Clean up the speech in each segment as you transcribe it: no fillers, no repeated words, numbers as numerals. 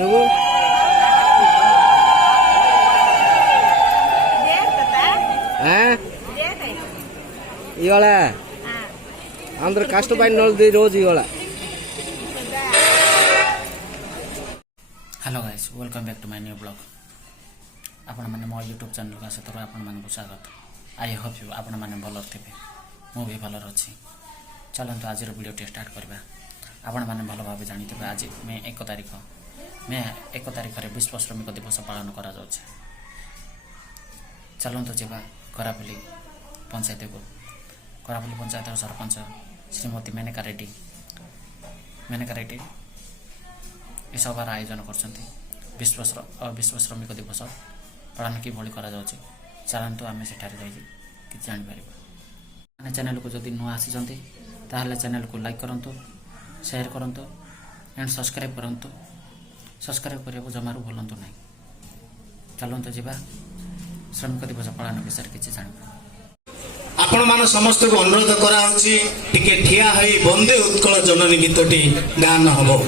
నువ్వు ఇవాళ అందరు కష్టపడిన వాళ్ళది రోజు ఇవాళ. Hello guys, welcome back to my new blog. आपण मैंने मो यूट्यूब चैनल का सतर आपण मानक स्वागत. आई होप यू आपण मैंने भल थे. मु भी भल अच्छी. चलते आज वीडियो स्टार्ट करवा. आपण मैंने भल भाव जानी आज मे 1 तारिख में विश्व श्रमिक दिवस पालन करा जाउछे. चलते जावा करापल्ली पंचायत को. करापल्ली पंचायत सरपंच श्रीमती मेनका रेड्डी इस सभार आयोजन कर विश्व श्रमिक दिवस पालन कि करा जाउछे. चलतु आम सेठारे जाई कि जापर. चैनल को जदि नुआ आसी ताहले चैनल को लाइक करंतु, शेयर करंतु एंड सब्सक्राइब करंतु. सब्सक्राइब करने को जमारू भूलंतु नहीं. चलतु जावा श्रमिक दिवस पालन विषय किसी जानिबा. आपण मान समस्त को अनुरोध करा होची टिके ठिया हई बंदे उत्कल जननी गीतटी गान हबो.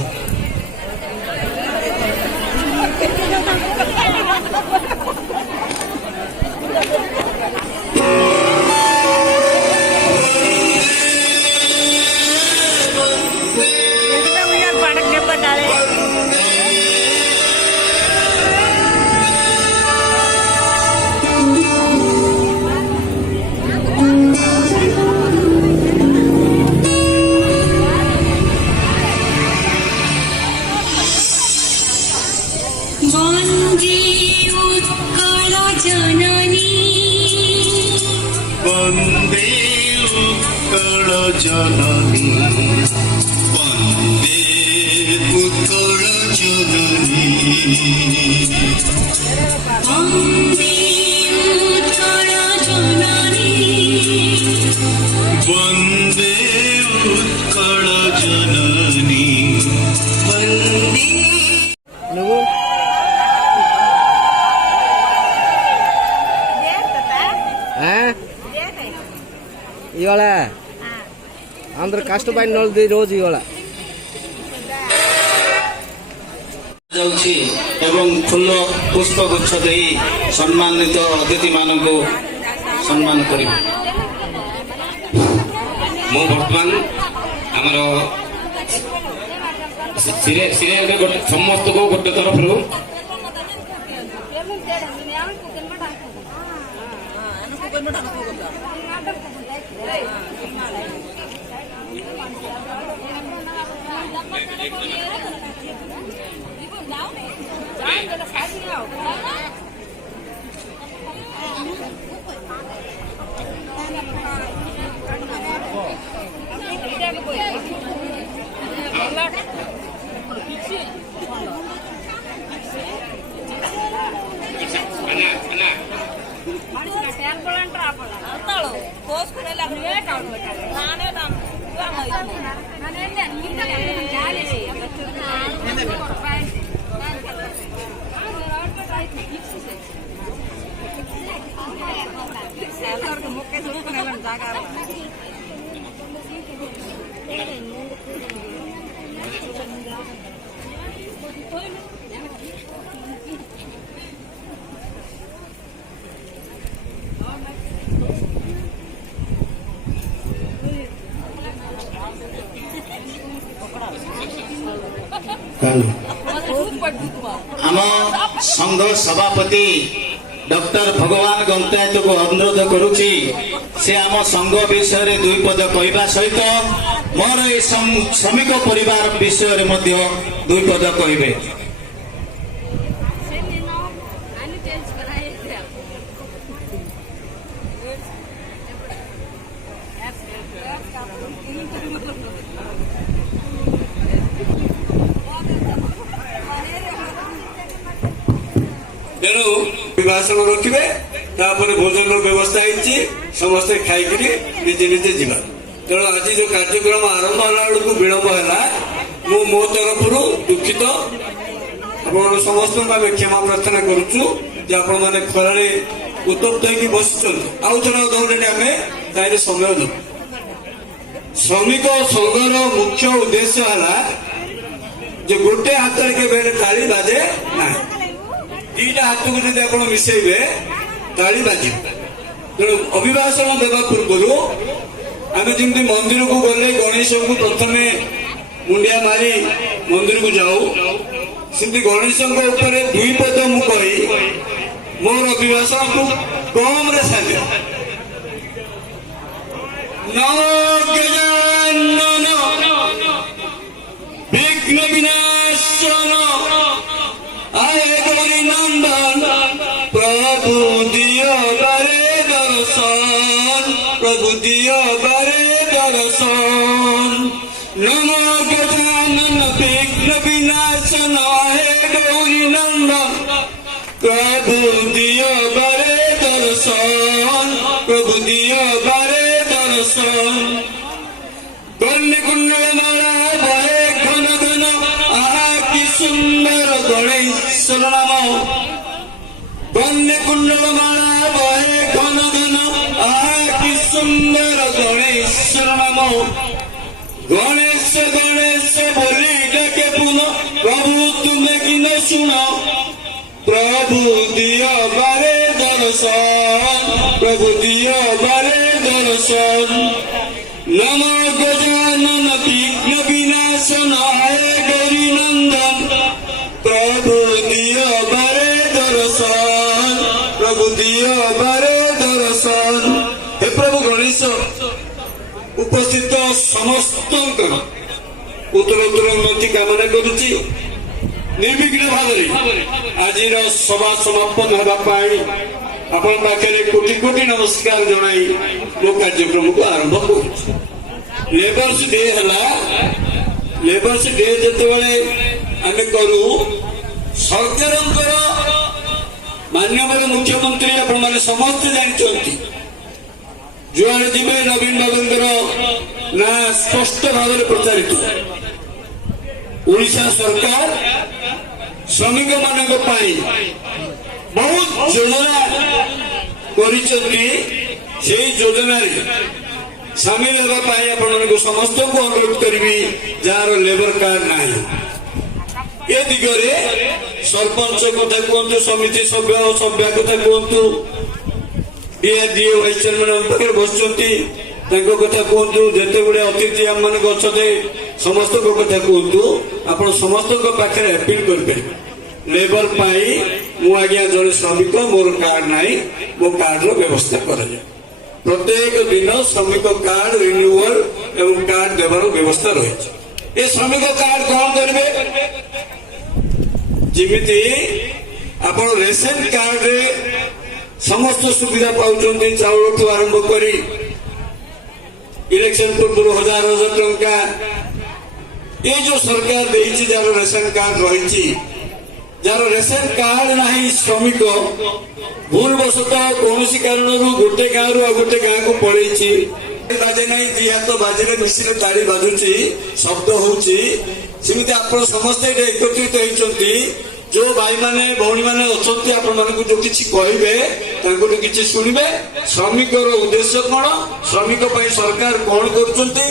वंदे उत्कल जननी, वंदे उत्कल जननी, वंदे उत्कल जननी, वंदे उत्कल जननी, वंदे. నువ్వు ఇవాళ అందరు కష్టపడిన వాళ్ళది రోజు ఇవాళ. फूल पुष्पगुच्छ दे सम्मानित अतिथि मानक सम्मान कर. मु बर्तमान आमर समस्त को गोटे तरफ आम संघ सभापति डॉक्टर भगवान गंतायत को अनुरोध करुची से आम संघ विषय 2 पद कहवा सहित मोर ए श्रमिक परिवार विषय 2 पद कहे. तेणु भाषण रखिए भोजन व्यवस्था समस्ते खाई निजे निजे जा. तेणु आज जो कार्यक्रम आरंभ होला बेलू विलंब है मो तरफ दुखित. आप समस्त आम क्षमा प्रार्थना करुचु आपण मैंने खरारे उत्तप्त होगी बस आउ थे अधघंटे आम समय दू. श्रमिक संघर मुख्य उद्देश्य है जे गोटे हाथ के ताली बाज ହାତକୁ ଯଦି ଆପଣ ମିଶେଇବେ ତାଳି ବାଜିବ। ତେଣୁ ଅଭିଭାଷଣ ଦେବା ପୂର୍ବରୁ ଆମେ ଯେମିତି ମନ୍ଦିରକୁ ଗଲେ ଗଣେଶଙ୍କୁ ପ୍ରଥମେ ମୁଣ୍ଡିଆ ମାରି ମନ୍ଦିରକୁ ଯାଉ, ସେମିତି ଗଣେଶଙ୍କ ଉପରେ 2 ପଦ ମୁଁ କହି ମୋର ଅଭିଭାଷଣକୁ କମରେ ସାରିବ। ଗଜାନନ ବିଘ୍ନ ବିନାଶନ ଆଏ ଗୌରୀ ନନ୍ଦନ ପ୍ରଭୁ ଦିଅ ବାରେ ଦର୍ଶନ, ପ୍ରଭୁ ଦିଅ ବାରେ ଦର୍ଶନ। নমো গজানন বিঘ্ন বিনাশন হে গৌরী নন্দন প্রভু দিয় বারে দর্শন, প্রভু দিয় বারে দর্শন। কন্যা কুণ্ডল মালা বহে ঘন ঘন আহা কি সুন্দর গণেশ্বর নাম। কন্যা কুণ্ডল মালা বহে ঘন ঘন আহা কি সুন্দর গণেশ্বর নাম। गणेश गणेश बोली डके पुनः प्रभु तुम्हें कि न सुनो, प्रभु दिया बारे दर्शन, प्रभु दिया बारे दर्शन। नमो गजानन विघ्न विनाशन हे गौरी नंदन प्रभु दिया बारे दर्शन, प्रभु दिया बारे दर्शन। हे प्रभु गणेश उपस्थित समस्त उत्तरोत्तर उन्नति कामना करुच्ची। निर्विघ्न भाव आज सभा समापन होगापाई आपण पाखे कोटि कोटि नमस्कार जनाई मो कार्यक्रम को आरंभ कर। लेबर्स डे है, लेबर्स डे जिते आम करू सरकार माननीय मुख्यमंत्री आपण मैंने समस्ते जानते जुआड़े जीवे नवीन बाबूंर ना स्पष्ट भाव में प्रचारित। ओडिशा सरकार श्रमिक मान बहुत योजना योजना सामिल होगापाई आपण समस्त को अनुरोध करी जार लेबर कार्ड ना ए दिगरे सरपंच कथा कहतु, समिति सभ्य सभ्या कथा कहतु, डीआरडीओ वाइस चेयरमैन पाखे बस कथा कहतु, जिते गुड़े अतिथि आम मान अच्छे समस्त कथा कहतु। आप समस्त पाखे अपील कर लेबर पाई मु आज्ञा जड़े श्रमिक मोर कार्ड ना मो कार्ड व्यवस्था कर प्रत्येक दिन श्रमिक कार्ड रिन्यूअल एवं कार्ड देवार व्यवस्था रही। ये श्रमिक कार्ड कौन करेंगे जिमिति आप रेशन कार्ड रे समस्त सुविधा पाँच चाउल ठू आरंभ कर इलेक्शन पूर्व 1000 टंका ये जो सरकार देती जार रेशन कार्ड रही जार रेशन कार्ड ना श्रमिक भूलवशतः कौन कारण गोटे गाँव रु गोटे गाँव को पड़े बाजे ना दी हाथ बाजे मिसिले ताड़ी बाजुची शब्द होती आप समस्ते एकत्रित होती। जो भाई माने भौणी माने अच्छे आपण मानक जो किसी कहे कि शुणवे श्रमिक उद्देश्य कौन, श्रमिक सरकार कौन करते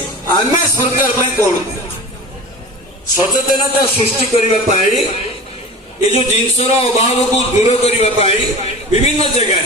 सरकार कौन सचेतनता सृष्टि करने ये जो जिनसर अभाव को दूर करने विभिन्न जगह